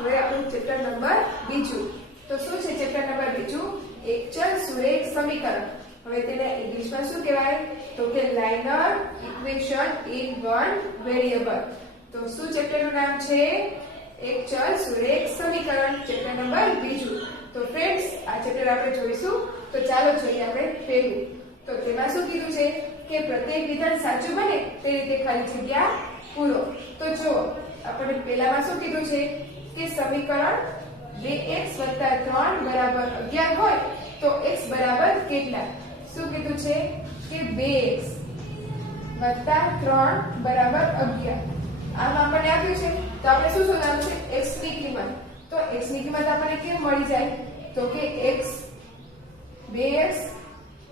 હવે આપણું chapter number બીજું. તો શું છે ચેપ્ટર નંબર બીજું? એક ચલ સુરેખ સમીકરણ. હવે તેને ઇંગ્લિશમાં શું કહેવાય? તો કે liner equation in one variable. તો શું ચેપ્ટરનું નામ છે? એક ચલ સુરેખ સમીકરણ, ચેપ્ટર નંબર બીજું. તો ફ્રેન્ડ્સ, આ ચેપ્ટર આપણે જોઈશું. તો ચાલો જોઈએ આપણે પહેલું. તો તેમાં શું કીધું છે કે પ્રત્યેક વિધાન સાચું બને તે રીતે ખાલી જગ્યા પૂરો. તો જો આપણે પહેલામાં શું કીધું છે કે સમીકરણ 2x + 3 બરાબર 11 હોય તો x બરાબર કેટલા? શું કીધું છે કે 2x + 3 બરાબર 11. આમ આપણને આપ્યું છે તો આપણે શું શોધવાનું છે? x ની કિંમત. તો x ની કિંમત આપણને કેમ મળી જાય? તો કે x 2x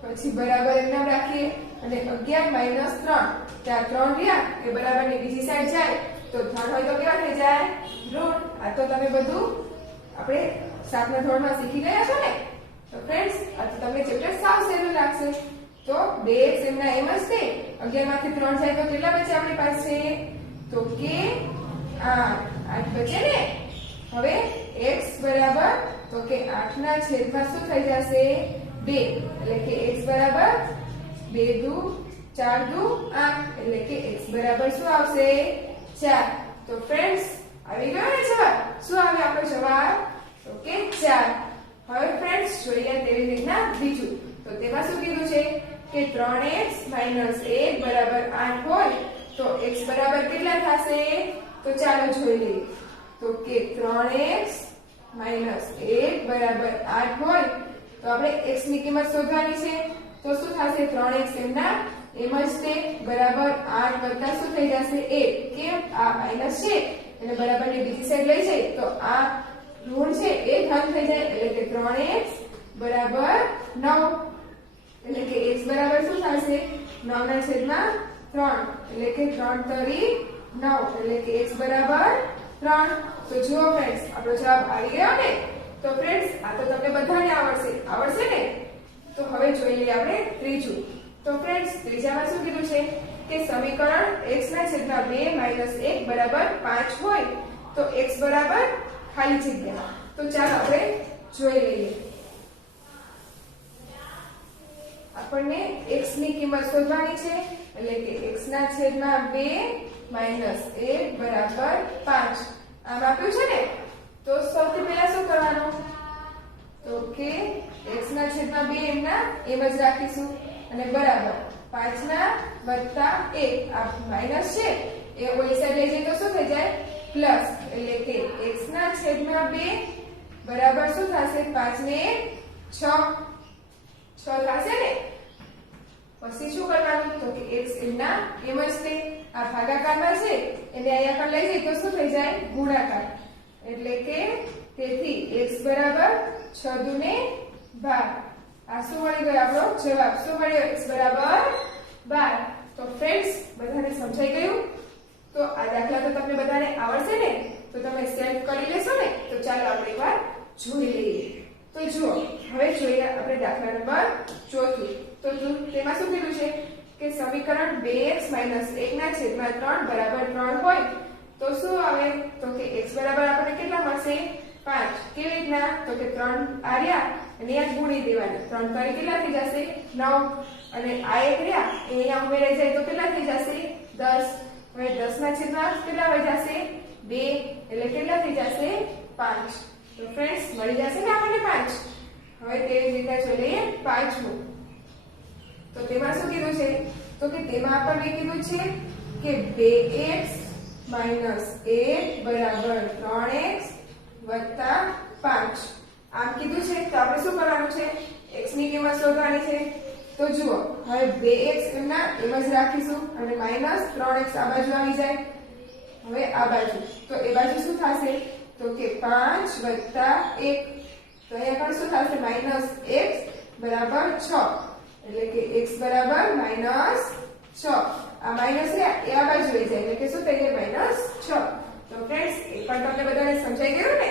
પછી બરાબર એમ નામ રાખીએ અને 11 - 3, ત્યાં 3 રહ્યા એ બરાબરની બીજી સાઈડ જાય તો 3 હોય તો કેવા થઈ જાય? ઋણ. આ તો તમે બધું આપણે 7ના ધોરણમાં શીખી ગયા છો ને. તો ફ્રેન્ડ્સ, આ તો તમને ચેપ્ટર સાવ સહેલું લાગશે. તો 2x એમના એમ જ છે. 11 માંથી 3 જાય તો કેટલા બચે આપણી પાસે? તો કે 8 બચે ને. હવે x બરાબર તો કે 8 ના છેદમાં શું થઈ જશે? 2. એટલે કે x બરાબર 2 દુ 4 દુ 8. એટલે કે x બરાબર શું આવશે? 4. તો ફ્રેન્ડ્સ, આવી ગયો ને જવાબ? શું આવ્યો આપણો જવાબ? તો કે 4. હવે ફ્રેન્ડ્સ જોઈએ તેવી રીતના બીજું. તો તેમાં શું કીધું છે કે 3x - 1 બરાબર 8 હોય તો x બરાબર કેટલા થશે? તો ચાલો જોઈ લઈએ. તો કે 3x - 1 બરાબર 8 હોય તો આપણે x ની કિંમત શોધવાની છે. તો શું થશે? 3x એમના એમ જ તે બરાબર 8 વત્તા શું થઈ જશે? 1. કેમ? આ માઈનસ છે અને બરાબરની બીજી સાઈડ લઈ જાય તો આ ઋણ છે એ ધન થઈ જાય. એટલે કે 3x બરાબર 9. એટલે કે x બરાબર શું થશે? 9 ના છેદમાં 3. એટલે કે 3 તરી 9. એટલે કે x બરાબર 3. તો જુઓ ફ્રેન્ડ્સ, આપણો જવાબ આવી ગયો ને. તો ફ્રેન્ડ્સ, આ તો તમને બધાને આવડશે ને. તો હવે જોઈ લઈએ આપણે ત્રીજું. તો ફ્રેન્ડ્સ, ત્રીજામાં શું કીધું છે કે સમીકરણ x ના છેદમાં 2 - 1 બરાબર 5 હોય તો x બરાબર ખાલી જગ્યા. તો ચાલો આપણે જોઈ લઈએ. આપણને x ની કિંમત શોધવાની છે. એટલે કે x ના છેદમાં 2 - 1 બરાબર 5. આમ આપ્યું છે ને. તો સૌથી પહેલા શું કરવાનું? તો કે x ના છેદમાં 2 એમના એમ જ રાખીશું અને બરાબર 5 ના વત્તા 1. આ માઈનસ છે એ ઓલી સાઈડ લઈ જઈએ તો શું થઈ જાય? પ્લસ. એટલે કે x ના છેદમાં 2 બરાબર શું થશે? 5 ને 6 થશે ને. પછી શું કરવાનું? તો કે x એમના એમ જ તે આ ભાગાકારમાં છે એને અહીંયા પર લઈ જઈએ તો શું થઈ જાય? ગુણાકાર. એટલે કે તેથી x બરાબર 6 દુ ને 12. આ શું મળી ગયો આપણો જવાબ? શું મળ્યો? x બરાબર 12. તો ફ્રેન્ડ્સ, બધાને સમજાઈ ગયું? તો આ દાખલા તો તમને બધાને આવડશે ને. તો તમે સેલ્ફ કરી લેશો ને. તો ચાલો આપણે એકવાર જોઈ લઈએ. તો જુઓ, હવે જોઈએ આપણે દાખલા નંબર 4. તો તેમાં શું કીધું છે કે સમીકરણ 2x - 1 ના છેદમાં 3 બરાબર 3 હોય તો શું આવે? તો કે x બરાબર આપણને કેટલા મળશે? 5. કેવી રીતના? તો કે 3 આર્યા અને અહીંયા ગુણી દેવાના. 3 તરી કેટલા થઈ જશે? 9. અને આ એક રહ્યા એ અહીંયા ઉમેરાઈ જાય તો કેટલા થઈ જશે? 10. હવે 10 ના છેદમાં કેટલા વઈ જશે? 2. એટલે કેટલા થઈ જશે? 5. તો ફ્રેન્ડ્સ, મળી જશે ને આપણને 5. હવે તેવી રીતે જોઈ લઈએ પાંચમું. તો તેમાં શું કીધું છે? તો કે તેમાં આપણને કીધું છે કે 2x - 1 બરાબર 3x વત્તા 5. આમ કીધું છે તો આપણે શું કરવાનું છે? x ની કિંમત શોધવાની છે. તો જુઓ, હવે 2x એમના એમ જ રાખીશું અને -3x આ બાજુ આવી જાય. હવે આ બાજુ તો એ બાજુ શું થશે? તો કે 5 વત્તા 1. તો અહીંયા પણ શું થશે? -x બરાબર 6. એટલે કે x બરાબર -6. આ માઈનસ એ આ બાજુ લઈ જાય એટલે કે શું થઈ જાય? -6. તો ફ્રેન્ડ્સ, એ પણ તમને બધાને સમજાઈ ગયું ને.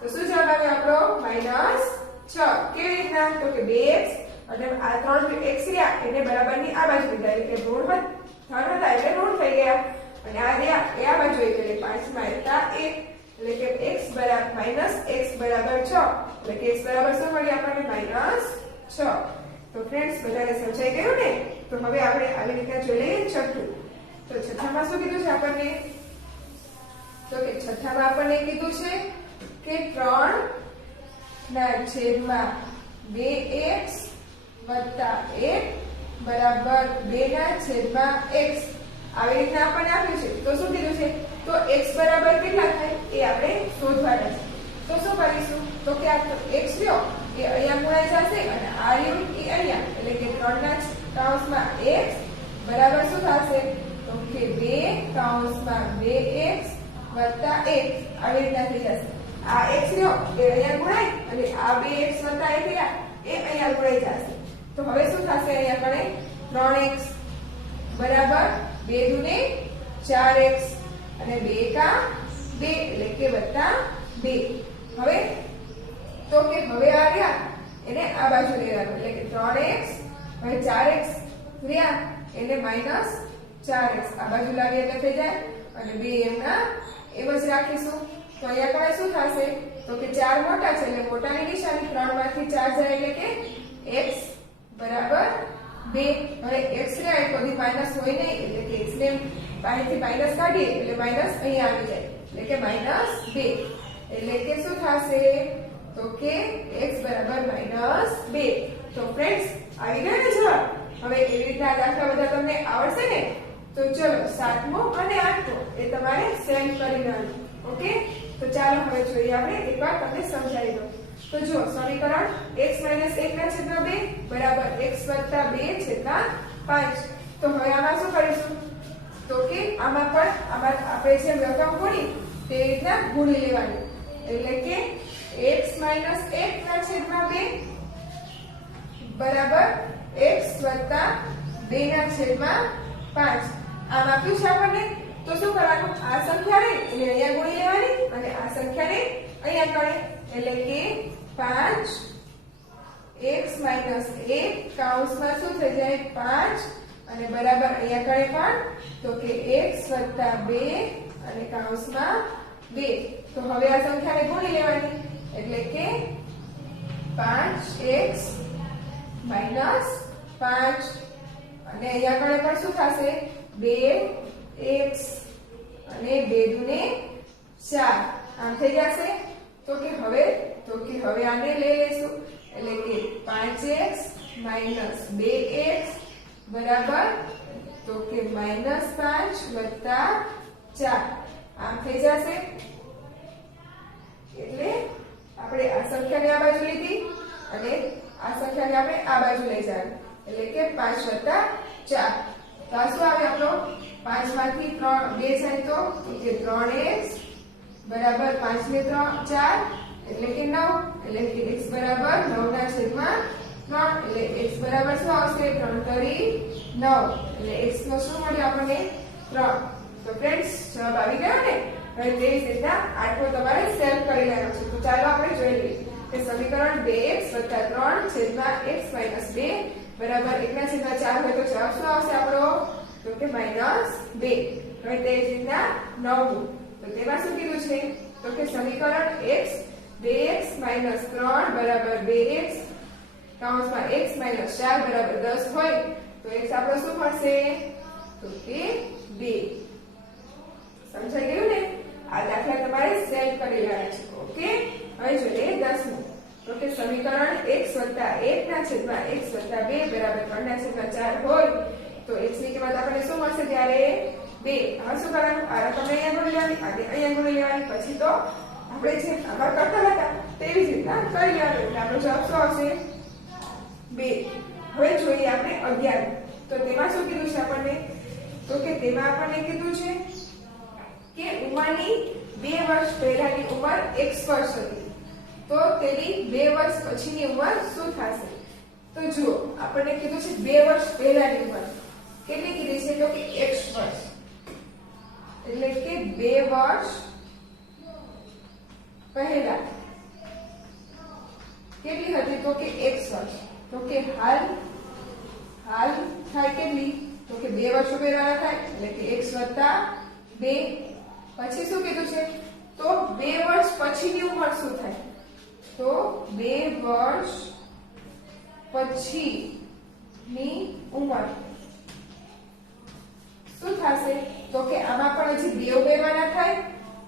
તો શું જવાબ આવ્યો આપણો? -6. કેવી રીતના? તો કે 2x અને આ 3x રહ્યા એને બરાબરની આ બાજુ લીધા એટલે ઋણ હતા એટલે ઋણ થઈ ગયા અને આ રહ્યા એ આ બાજુ એટલે 5 માં 1. એટલે કે x બરાબર માઈનસ x બરાબર 6 એટલે કે x બરાબર શું મળી આપણને -6. તો ફ્રેન્ડ્સ બધાને સમજાઈ ગયું ને? તો હવે આપણે આવી રીતના જોઈ લઈએ છઠ્ઠું. તો છઠ્ઠામાં શું કીધું છે આપણને? તો કે છઠ્ઠામાં આપણને કીધું છે કે 3/2x વત્તા 1 બરાબર 2/x આવી રીતના આપણને આપ્યું છે. તો શું કીધું છે? તો x બરાબર કેટલા થાય એ આપણે શોધવાના છે. તો શું કરીશું? તો કે આ x લ્યો એ અહીંયા ગુણાઈ જશે અને આ રહ્યું એ અહીંયા, એટલે કે 3/x બરાબર શું થશે? તો કે 2/2x વત્તા 1 આવી રીતના થઈ જશે. આ x લ્યો એ અહીંયા ગુણાય અને આ 2x વત્તા 1 રહ્યા એ અહીંયા ગુણાઈ જશે. તો હવે શું થશે? અહીંયા કણે 3x બરાબર 2 દુને 4x અને 2 કા 2 એટલે કે વત્તા 2. હવે તો કે હવે આ રહ્યા એને આ બાજુ લેવાનું, એટલે કે 3x હવે 4x રહ્યા એને -4x આ બાજુ લાવીએ એટલે થઈ જાય અને 2 એમના એમ જ રાખીશું. તો અહીંયા કણે શું થશે? તો કે 4 મોટા છે એટલે મોટાની નિશાની 3 માંથી 4 જાય એટલે કે x બરાબર 2. હવે x રે આ કોઈ માઈનસ હોય નહીં એટલે કે x ને બાહીથી માઈનસ કાઢીએ એટલે માઈનસ અહીંયા આવી જાય એટલે કે -2 એટલે કે શું થશે? તો કે x બરાબર -2. તો ફ્રેન્ડ્સ આવી ગયો ને જવાબ? હવે એવી રીતના દાખલા બધા તમને આવડશે ને? તો ચલો 7મો અને 8મો એ તમારે સેમ કરી લેવાનું. ઓકે? તો ચાલો હવે જોઈએ આપણે એકવાર તમને સમજાવી દઉં. તો જો સમીકરણ x - 1/2 બરાબર x + 2/5. તો હવે આમાં શું કરીશું? તો કે આમાં પણ આપણે જે રકમ ગુણી તે રીતના ગુણી લેવાની, એટલે કે x - 1/2 બરાબર x + 2/5. આમ આપ્યું છે આપણને. તો શું કરવાનું? આ સંખ્યાને એટલે અહીંયા ગુણી લેવાની અને આ સંખ્યાને અહીંયા ગણે, એટલે કે 5x - 1 કૌંસમાં શું થઈ જાય? 5 અને બરાબર અહીંયા ગણે પણ તો કે x + 2 અને કૌંસમાં 2. તો હવે આ સંખ્યાને ગુણી લેવાની, એટલે કે 5x - 5 અને અહીંયા ગણે પણ શું થશે? 2x અને 2 દુને 4 આમ થઈ જશે. તો કે હવે આને લઈ લેશું, એટલે કે 5x - 2x બરાબર તો કે -5 વત્તા 4 આમ થઈ જશે. એટલે આપણે આ સંખ્યાને આ બાજુ લીધી અને આ સંખ્યાને આપણે આ બાજુ લઈ જવાની, એટલે કે 5 વત્તા 4. તો આ શું આવે આપણો? 5 માંથી 2 જાય તો કે 3x બરાબર 5 ને 4 એટલે કે 9 એટલે કે x બરાબર 9/3 એટલે x બરાબર શું આવશે? 3 * 9 એટલે x નો શું મળ્યો આપણને? 3. તો ફ્રેન્ડ્સ જવાબ આવી ગયો ને? હવે તે જ રીતના આઠમો તમારે સેલ્ફ કરી લેવાનો છે. તો ચાલો આપણે જોઈ લઈએ કે સમીકરણ 2x + 3/x - 2 બરાબર 1/4 હોય તો જવાબ શું આવશે આપણો? તો કે -2. હવે તે જ રીતના નવમું. તો તેમાં શું કીધું છે? તો કે સમીકરણ x 2x - 3 બરાબર 2x કૌંસમાં x - 4 બરાબર 10 હોય તો x આપણો શું મળશે? તો કે 2. સમજાઈ ગયું ને? આ દાખલા તમારે સેલ્ફ કરી લેવાના છે. ઓકે? હવે જોઈએ 10મું. તો કે સમીકરણ x + 1/x + 2 બરાબર 3/4 હોય તો x ની કિંમત આપણને શું મળશે ત્યારે? 2. હવે શું કરવાનું? આ રકમ અહીંયા ગુણી લેવાની, આને અહીંયા ગુણી લેવાની, પછી તો આપણે જે આમાં કરતા હતા તેવી જ રીતના કરી લેવાનું. એટલે આપણો જવાબ શું આવશે? 2. હવે જોઈએ આપણે 11. તો તેમાં શું કીધું છે આપણને? તો કે તેમાં આપણને કીધું છે કે ઉંમરની 2 વર્ષ પહેલાની ઉંમર x વર્ષ હતી તો તેની 2 વર્ષ પછીની ઉંમર શું થશે? તો જુઓ આપણને કીધું છે 2 વર્ષ પહેલાની ઉંમર કેટલી કીધી છે? તો કે x વર્ષ એટલે કે 2 વર્ષ પહેલા કેટલી હતી? તો કે x વર્ષ. તો કે હાલ થાય કેટલી? તો કે 2 વર્ષ પહેલા થાય એટલે કે x + 2. પછી શું કીધું છે? તો 2 પછીની ઉંમર શું થાય? તો 2 વર્ષ પછીની ઉંમર શું થશે? તો કે આમાં પણ હજી બે ઉમેરવાના થાય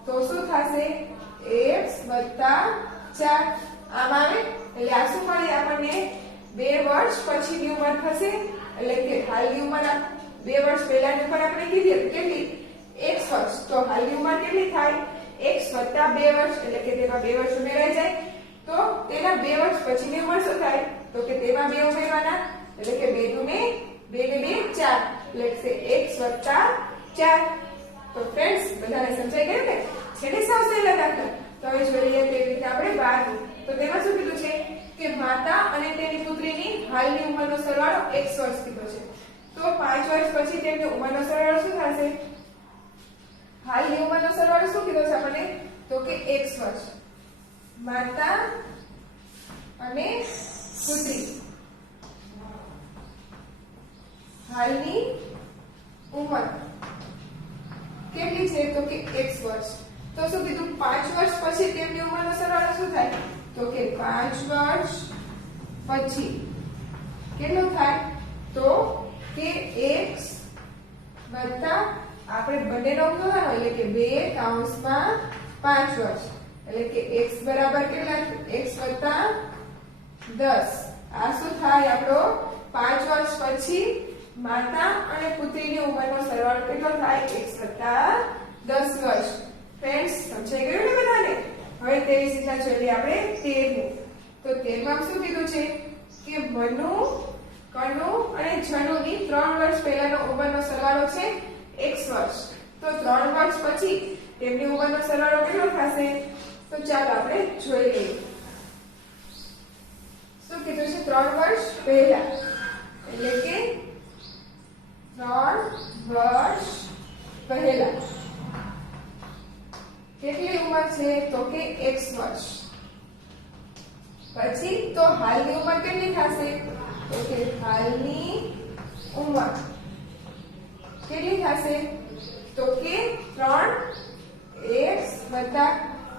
તો શું થશે? x + 4 આમ આવે એટલે આ શું મળે આપણને? 2 વર્ષ પછીની ઉંમર થશે એટલે કે હાલની ઉંમર 2 વર્ષ પહેલાની ઉંમર આપણે કીધી હતી કેટલી? x વર્ષ. તો હાલની ઉંમર કેટલી થાય? x + 2 વર્ષ એટલે કે તેમાં 2 વર્ષ ઉમેરાઈ જાય તો તેના 2 વર્ષ પછીની ઉંમર શું થાય? તો કે તેમાં 2 ઉમેરવાના એટલે કે 2 × 2 = 4 એટલે કે x + 4. તો ફ્રેન્ડ્સ બધાને સમજાઈ ગયું ને? છેલ્લે સાવ સહેલા દાખલા. તો હવે જોઈ લઈએ કેવી રીતે આપણે 12. તો તેમાં શું કીધું છે કે માતા અને તેની પુત્રીની હાલની ઉંમરનો સરવાળો x વર્ષ કીધો છે. તો 5 વર્ષ પછી તેમની ઉંમરનો સરવાળો શું થશે? હાલની ઉંમરનો સરવાળો શું કીધો છે આપણને? તો કે x વર્ષ. માતા અને પુત્રી હાલની ઉંમર કેટલી છે? તો કે x વર્ષ. તો શું કીધું? 5 વર્ષ પછી તેમની ઉંમરનો સરવાળો શું થાય? તો કે 5 વર્ષ પછી કેટલું થાય? તો કે x વત્તા આપણે બંનેનો ઉમેરવાનો એટલે કે 2 કૌંસમાં 5 વર્ષ એટલે કે x બરાબર કેટલા? x વત્તા 10. આ શું થાય આપણો? 5 વર્ષ પછી માતા અને પુત્રીની ઉંમરનો સરવાળો કેટલો થાય? x વત્તા 10 વર્ષ. ફ્રેન્ડ્સ સમજાઈ ગયું ને બધાને? હવે તેવી જ રીતના જોઈએ આપણે 13મું. તો 13માં શું કીધું છે કે મનુ, કનુ અને જનુની 3 વર્ષ પહેલાનો ઉંમરનો સરવાળો છે x વર્ષ. તો 3 વર્ષ પછી તેમની ઉંમરનો સરવાળો કેટલો થશે? તો ચાલો આપણે જોઈ લઈએ. શું કીધું છે? 3 વર્ષ પહેલા એટલે કે 3 વર્ષ પહેલા કેટલી ઉંમર છે? તો કે x વર્ષ. પછી તો હાલની ઉંમર કેટલી થશે? તો કે હાલની ઉંમર કેટલી થશે? તો કે 3x વત્તા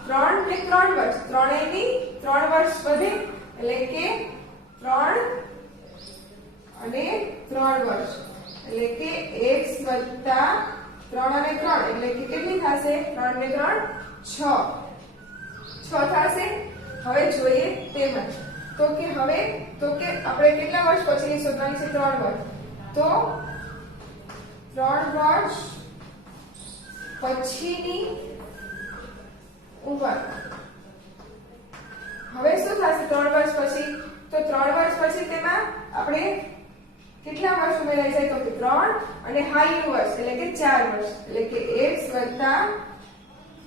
3 ને 3 વર્ષ 3 વર્ષ વધે એટલે કે 3 અને 3 વર્ષ એટલે કે x વત્તા 3 અને 3 એટલે કે કેટલી થશે? 3 ને 3 6 થશે. હવે જોઈએ તેમજ તો કે આપણે કેટલા વર્ષ પછી શોધવાની છે? 3 વર્ષ. તો 3 વર્ષ પછીની ઉંમર હવે શું થશે? 3 વર્ષ પછી તો 3 વર્ષ પછી તેમાં આપણે કેટલા વર્ષ ઉમેરાઈ જાય? તો કે 3 અને હાલનું વર્ષ એટલે કે 4 વર્ષ એટલે કે x વત્તા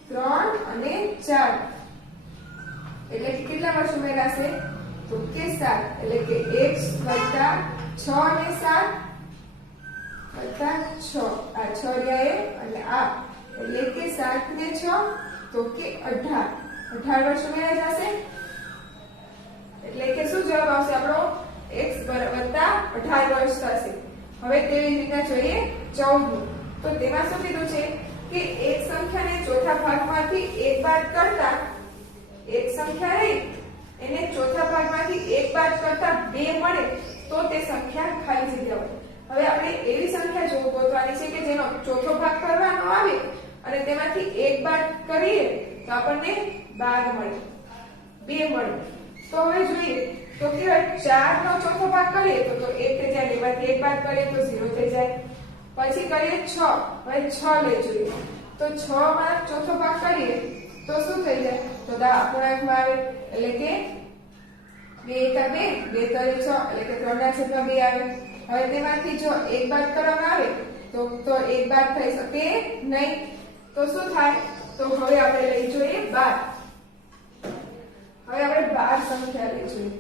3 અને 4 એટલે કે કેટલા વર્ષ ઉમેરાશે? તો કે 7 એટલે કે x વત્તા 6 અને 7 વત્તા 6 આ 6 રહ્યા અને આ એટલે કે 7 ને 6 તો કે 18 વર્ષ ઉમેરાઈ જશે એટલે કે શું જવાબ આવશે આપણો? x વત્તા 18 વર્ષ થશે. હવે તેવી રીતના જોઈએ 14મું. તો તેમાં શું કીધું છે કે એક સંખ્યાને ચોથા ભાગમાંથી એક બાદ કરતા એક સંખ્યા રહી એને ચોથા ભાગમાંથી એક બાદ કરતા 2 મળે તો તે સંખ્યા ખાલી જગ્યા હોય. હવે આપણે એવી સંખ્યા ગોતવાની છે કે જેનો ચોથો ભાગ કરવાનો આવે અને તેમાંથી એક બાદ કરીએ તો આપણને 12 મળે, 2 મળે. તો હવે જોઈએ તો કે 4 નો ચોથો ભાગ કરીએ તો 1 થઈ જાય, એમાંથી એક બાદ કરીએ તો 0 થઈ જાય. પછી કરીએ 6, હવે 6 લઈ જોઈએ તો 6 માં ચોથો ભાગ કરીએ તો શું થઈ જાય? તો અપૂર્ણાંકમાં આવે એટલે કે 2 એકા 2, 2 તરી 6 એટલે કે 3/2 આવે. હવે તેમાંથી જો એક બાદ કરવામાં આવે તો એક બાદ થઈ શકે નહીં. તો શું થાય? તો હવે આપણે લઈ જોઈએ 12. હવે આપણે 12 સંખ્યા લઈ જોઈએ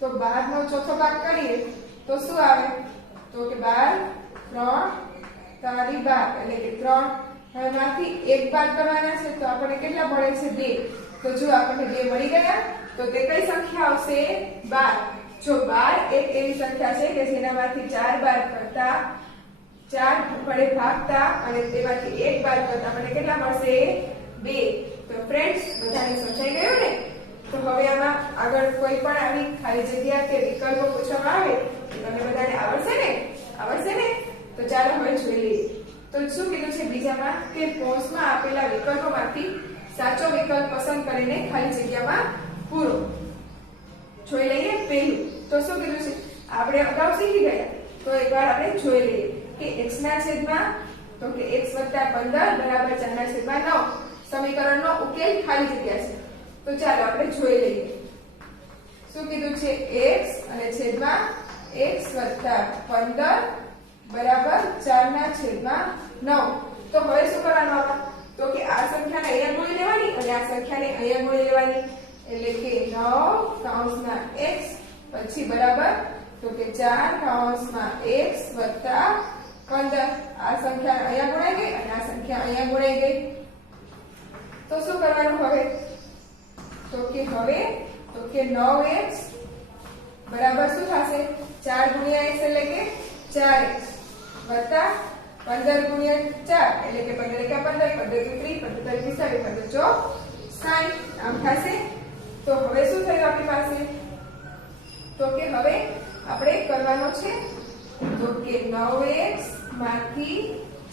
તો 12 નો ચોથો ભાગ કરીએ તો શું આવે? તો કે 12 3 તારી 12 એટલે કે 3. હવે માંથી એક બાદ કરવાના છે તો આપણને કેટલા મળે છે? 2. તો જો આપણને 2 મળી ગયા તો તે કઈ સંખ્યા આવશે? 12. જો 12 એક એવી સંખ્યા છે કે જેનામાંથી 4 બાદ કરતા 4 વડે ભાગતા અને તેમાંથી એક બાદ કરતા આપણને કેટલા મળશે? 2. તો ફ્રેન્ડ્સ બધા બધાને સમજાઈ ગયું ને? તો હવે આમાં આગળ કોઈ પણ આવી ખાલી જગ્યા કે વિકલ્પો પૂછવામાં આવે તો તમને બધાને આવડશે ને? આવડશે ને? તો ચાલો હવે જોઈ લઈએ. તો શું કીધું છે બીજામાં કે કૌંસમાં આપેલા વિકલ્પોમાંથી સાચો વિકલ્પ પસંદ કરીને ખાલી જગ્યામાં પૂરો. જોઈ લઈએ પહેલું. તો શું કીધું છે? આપણે અગાઉ શીખી ગયા. તો એકવાર આપણે જોઈ લઈએ કે x ના છેદમાં તો કે x + 15 બરાબર 4 ના છેદમાં 9 સમીકરણનો ઉકેલ ખાલી જગ્યા છે. તો ચાલો આપણે જોઈ લઈએ. શું કીધું છે? x અને છેદમાં x + 15 બરાબર 4 ના છેદમાં 9. તો હવે શું કરવાનું આમાં? તો કે આ સંખ્યાને અહીંયા ગુણી લેવાની અને આ સંખ્યાને અહીંયા ગુણી લેવાની. એટલે કે 9 કૌંસમાં x પછી બરાબર તો કે 4 કૌંસમાં x વત્તા 15. આ સંખ્યા અહીંયા ગુણાઈ ગઈ અને આ સંખ્યા અહીંયા ગુણાઈ ગઈ. તો શું કરવાનું હવે? તો કે 9x બરાબર શું થશે? 4 ગુણ્યા x એટલે કે 4x વત્તા 15 ગુણ્યા 4 એટલે કે 15 એકા 15 15 3 15 45 15 ચોક 60 આમ થશે. તો હવે શું થયું આપણી પાસે? તો કે હવે આપણે કરવાનો છે તો કે 9x માંથી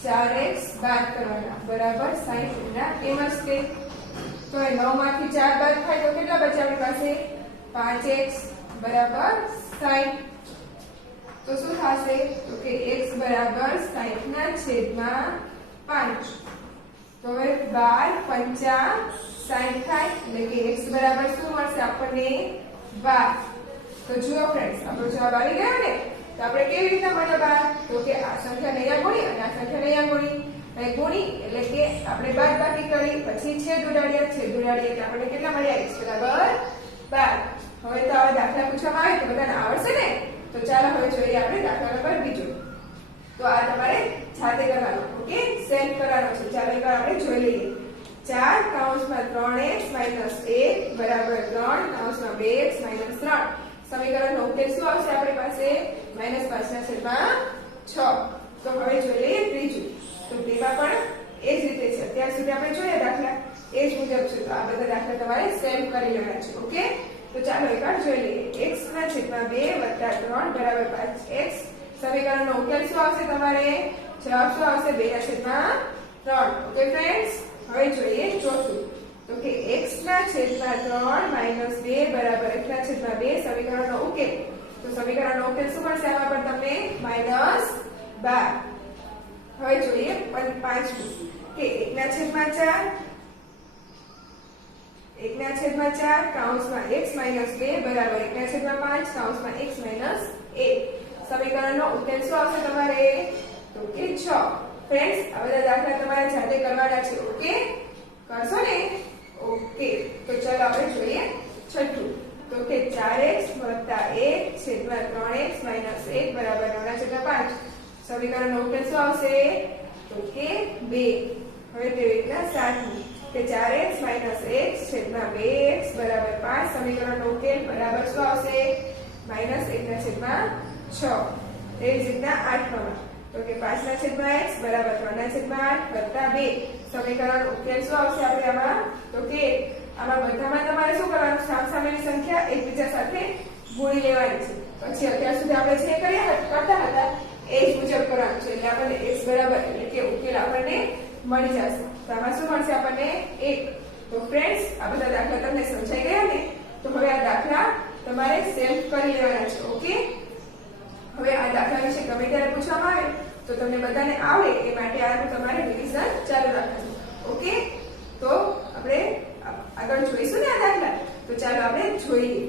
4x બાદ કરવાના બરાબર 60 ના એમ જ તે. તો એ 9 માંથી 4 બાદ થાય તો કેટલા બચે આપણી પાસે? 5x બરાબર 60. તો શું થશે? તો કે x બરાબર 60 ના છેદમાં 5. તો હવે 12 પંચા 60 થાય એટલે કે x બરાબર શું મળશે આપણને? 12. તો જુઓ ફ્રેન્ડ્સ આપણો જવાબ આવી ગયો ને? તો આપણે કેવી રીતે મળ્યો 12? તો કે આ સંખ્યાને અહીંયા ગુણી અને આ સંખ્યાને અહીંયા ગુણી અને ગુણી એટલે કે આપણે બાદબાકી કરી પછી છેદ ઉડાડ્યા એટલે આપણને કેટલા મળ્યા? x બરાબર 12. હવે તો આવા દાખલા પૂછવામાં આવે તો બધાને આવડશે ને? તો ચાલો હવે જોઈએ આપણે દાખલા નંબર બીજો. તો આ તમારે જાતે કરવાનો. ઓકે, સેલ્ફ કરવાનો છે. ચાલો એકવાર આપણે જોઈ લઈએ. 4 કૌંસમાં 3x - 1 બરાબર 3 કૌંસમાં 2x - 3 સમીકરણનો ઉકેલ શું આવશે આપણી પાસે? -5 ના છેદમાં 6. તો હવે જોઈ લઈએ ત્રીજું. તો તેમાં પણ એ જ રીતે છે. અત્યાર સુધી આપણે જોયા દાખલા એ જ મુજબ છે. તો આ બધા દાખલા તમારે સેલ્ફ કરી લેવાના છે. ઓકે, તો ચાલો એકવાર જોઈ લઈએ. x ના છેદમાં 2 વત્તા 3 બરાબર 5x સમીકરણનો ઉકેલ શું આવશે તમારે? જવાબ શું આવશે? 2 ના છેદમાં 3. ઓકે ફ્રેન્ડ્સ, હવે જોઈએ ચોથું. તો કે x ના છેદમાં 3 - 2 બરાબર 1 ના છેદમાં 2 સમીકરણનો ઉકેલ. તો સમીકરણનો ઉકેલ શું મળશે આમાં પણ તમને? -12. હવે જોઈએ પાંચમું કે 1 ના છેદમાં 4 કૌંસમાં x - 2 બરાબર 1 ના છેદમાં 5 કૌંસમાં x - 1 સમીકરણનો ઉકેલ શું આવશે તમારે? તો કે 6. ફ્રેન્ડ્સ આ બધા દાખલા તમારે જાતે કરવાના છે. ઓકે, કરશો ને? ઓકે, તો ચાલો આપણે જોઈએ છઠ્ઠું. તો કે 4x + 1 છેદમાં 3x - 1 બરાબર 9 ના છેદમાં 5 સમીકરણનો ઉકેલ શું આવશે? તો કે 2. હવે તે રીતના સાતમું કે 4x - 1 છેદમાં 2x બરાબર 5 સમીકરણનો ઉકેલ બરાબર શું આવશે? -1 ના છેદમાં 6. તેવી જ રીતના આઠમામાં તો કે 5 ના છેદમાં x બરાબર 3 ના છેદમાં 8 વત્તા 2 સમીકરણ ઉકેલ શું આવશે આપણે આમાં? તો કે આમાં બધામાં તમારે શું કરવાનું? સામસામેની સંખ્યા એકબીજા સાથે ગુણી લેવાની છે. પછી અત્યાર સુધી આપણે જે કરતા હતા એ જ મુજબ કરવાનું છે. એટલે આપણને x બરાબર એટલે કે ઉકેલ આપણને મળી જશે. તો આમાં શું મળશે આપણને? 1. તો ફ્રેન્ડ્સ આ બધા દાખલા તમને સમજાઈ ગયા ને? તો હવે આ દાખલા તમારે સેલ્ફ કરી લેવાના છે. ઓકે, હવે આ દાખલા વિશે ગમે ત્યારે પૂછવામાં આવે તો તમને બધાને આવડે એ માટે આનું તમારે રિવિઝન ચાલુ રાખવાનું. ઓકે, તો આપણે આગળ જોઈશું ને આ દાખલા. તો ચાલો આપણે જોઈએ.